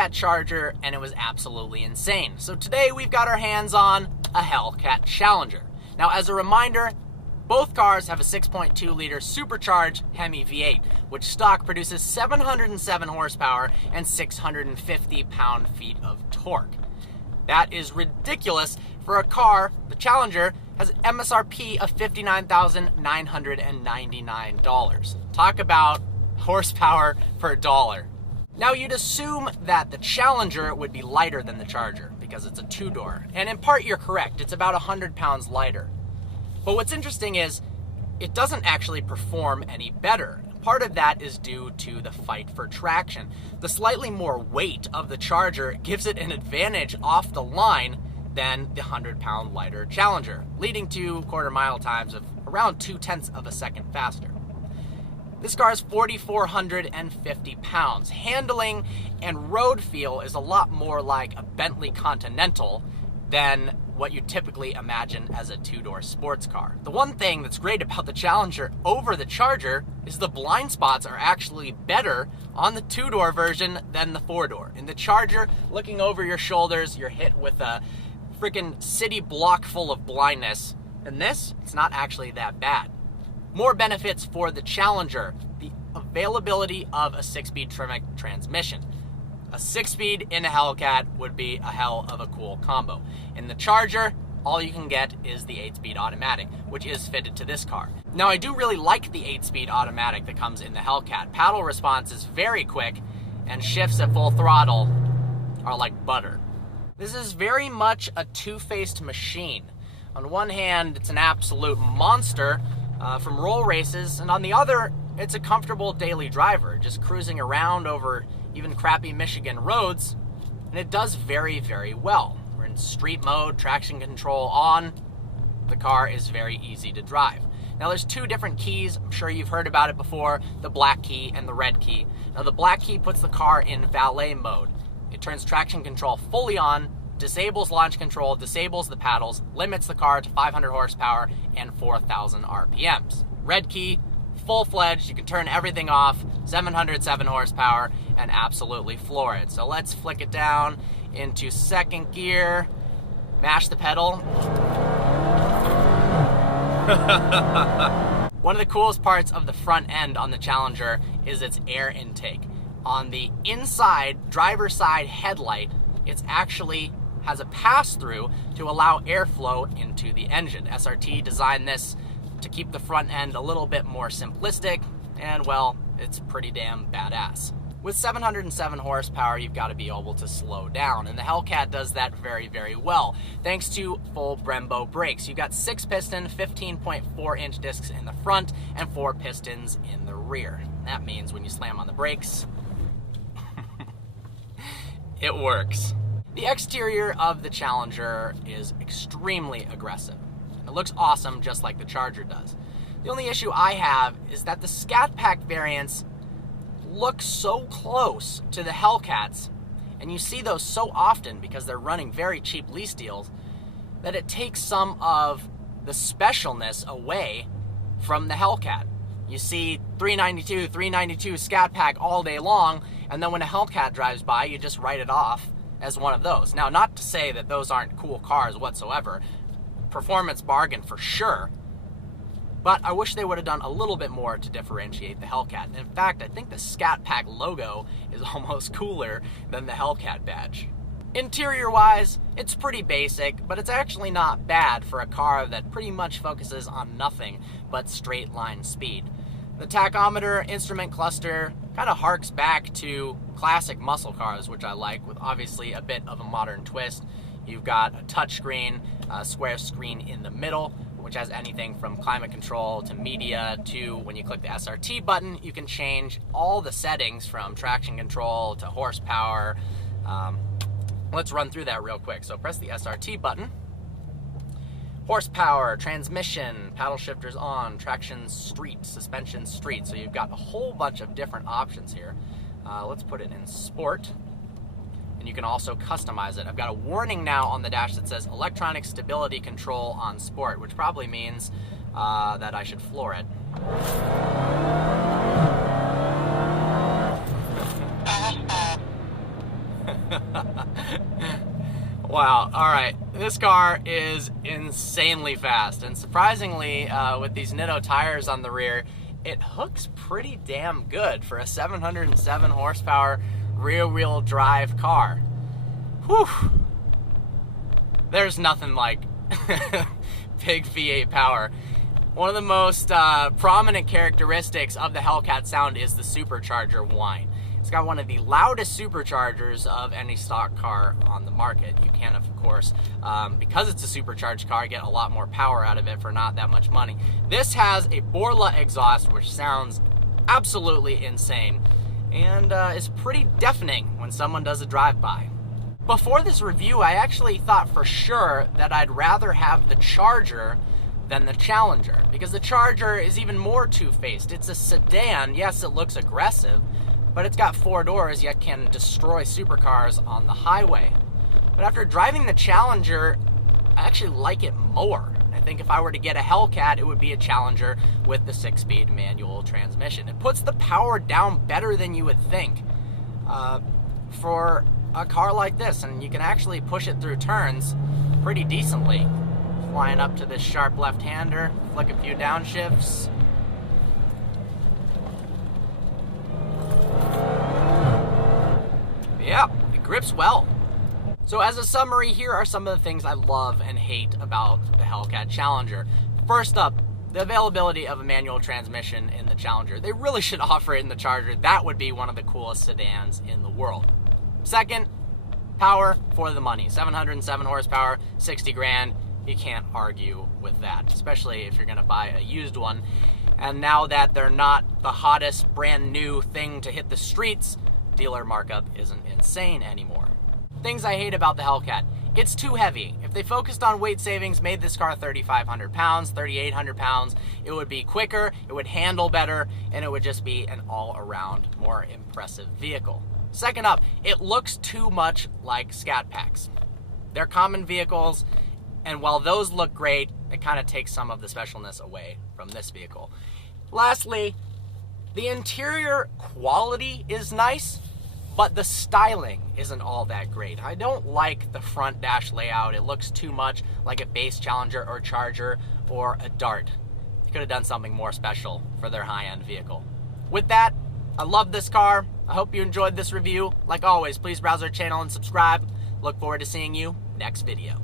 Hellcat Charger, and it was absolutely insane. So today we've got our hands on a Hellcat Challenger. Now, as a reminder, both cars have a 6.2 liter supercharged Hemi V8, which stock produces 707 horsepower and 650 pound-feet of torque. That is ridiculous for a car. The Challenger has an MSRP of $59,999. Talk about horsepower per dollar. Now, you'd assume that the Challenger would be lighter than the Charger because it's a two-door. And in part, you're correct. It's about 100 pounds lighter. But what's interesting is it doesn't actually perform any better. Part of that is due to the fight for traction. The slightly more weight of the Charger gives it an advantage off the line than the 100-pound lighter Challenger, leading to quarter-mile times of around 0.2 of a second faster. This car is 4,450 pounds. Handling and road feel is a lot more like a Bentley Continental than what you typically imagine as a two-door sports car. The one thing that's great about the Challenger over the Charger is the blind spots are actually better on the two-door version than the four-door. In the Charger, looking over your shoulders, you're hit with a freaking city block full of blindness. And this, it's not actually that bad. More benefits for the Challenger: the availability of a 6-speed Tremec transmission. A 6-speed in a Hellcat would be a hell of a cool combo. In the Charger, all you can get is the 8-speed automatic, which is fitted to this car. Now, I do really like the 8-speed automatic that comes in the Hellcat. Paddle response is very quick, and shifts at full throttle are like butter. This is very much a two-faced machine. On one hand, it's an absolute monster from roll races, and on the other, it's a comfortable daily driver, just cruising around over even crappy Michigan roads, and it does very, very well. We're in street mode, traction control on. The car is very easy to drive. Now, there's two different keys. I'm sure you've heard about it before, the black key and the red key. Now, the black key puts the car in valet mode. It turns traction control fully on, disables launch control, disables the paddles, limits the car to 500 horsepower and 4,000 RPMs. Red key, full-fledged, you can turn everything off, 707 horsepower, and absolutely floor it. So let's flick it down into second gear, mash the pedal. One of the coolest parts of the front end on the Challenger is its air intake. On the inside, driver's side headlight, it's actually has a pass-through to allow airflow into the engine. SRT designed this to keep the front end a little bit more simplistic, and well, it's pretty damn badass. With 707 horsepower, you've got to be able to slow down, and the Hellcat does that very, very well, thanks to full Brembo brakes. You've got 6-piston, 15.4-inch discs in the front, and 4 pistons in the rear. That means when you slam on the brakes, it works. The exterior of the Challenger is extremely aggressive. It looks awesome just like the Charger does. The only issue I have is that the Scat Pack variants look so close to the Hellcats, and you see those so often because they're running very cheap lease deals, that it takes some of the specialness away from the Hellcat. You see 392 Scat Pack all day long, and then when a Hellcat drives by, you just write it off as one of those. Now, not to say that those aren't cool cars whatsoever. Performance bargain for sure. But I wish they would have done a little bit more to differentiate the Hellcat. In fact, I think the Scat Pack logo is almost cooler than the Hellcat badge. Interior-wise, it's pretty basic, but it's actually not bad for a car that pretty much focuses on nothing but straight line speed. The tachometer instrument cluster kind of harks back to classic muscle cars, which I like, with obviously a bit of a modern twist. You've got a touchscreen, a square screen in the middle, which has anything from climate control to media to when you click the SRT button, you can change all the settings from traction control to horsepower. Let's run through that real quick. So press the SRT button. Horsepower, transmission, paddle shifters on, traction street, suspension street. So you've got a whole bunch of different options here. Let's put it in sport. And you can also customize it. I've got a warning now on the dash that says electronic stability control on sport, which probably means that I should floor it. Wow, all right. This car is insanely fast, and surprisingly, with these Nitto tires on the rear, it hooks pretty damn good for a 707 horsepower rear-wheel drive car. Whew. There's nothing like big V8 power. One of the most prominent characteristics of the Hellcat sound is the supercharger whine. It's got one of the loudest superchargers of any stock car on the market. You can, of course, because it's a supercharged car, get a lot more power out of it for not that much money. This has a Borla exhaust, which sounds absolutely insane, and is pretty deafening when someone does a drive-by. Before this review, I actually thought for sure that I'd rather have the Charger than the Challenger, because the Charger is even more two-faced. It's a sedan. Yes, it looks aggressive, but it's got 4 doors, yet can destroy supercars on the highway. But after driving the Challenger, I actually like it more. I think if I were to get a Hellcat, it would be a Challenger with the 6-speed manual transmission. It puts the power down better than you would think for a car like this, and you can actually push it through turns pretty decently. Flying up to this sharp left-hander, flick a few downshifts. Yeah, it grips well. So as a summary, here are some of the things I love and hate about the Hellcat Challenger. First up, the availability of a manual transmission in the Challenger. They really should offer it in the Charger. That would be one of the coolest sedans in the world. Second, power for the money. 707 horsepower, 60 grand. You can't argue with that, especially if you're gonna buy a used one. And now that they're not the hottest brand new thing to hit the streets, dealer markup isn't insane anymore. Things I hate about the Hellcat. It's too heavy. If they focused on weight savings, made this car 3,500 pounds, 3,800 pounds, it would be quicker, it would handle better, and it would just be an all-around more impressive vehicle. Second up, it looks too much like Scat Packs. They're common vehicles, and while those look great, it kind of takes some of the specialness away from this vehicle. Lastly, the interior quality is nice, but the styling isn't all that great. I don't like the front dash layout. It looks too much like a base Challenger or Charger or a Dart. They could have done something more special for their high-end vehicle. With that, I love this car. I hope you enjoyed this review. Like always, please browse our channel and subscribe. Look forward to seeing you next video.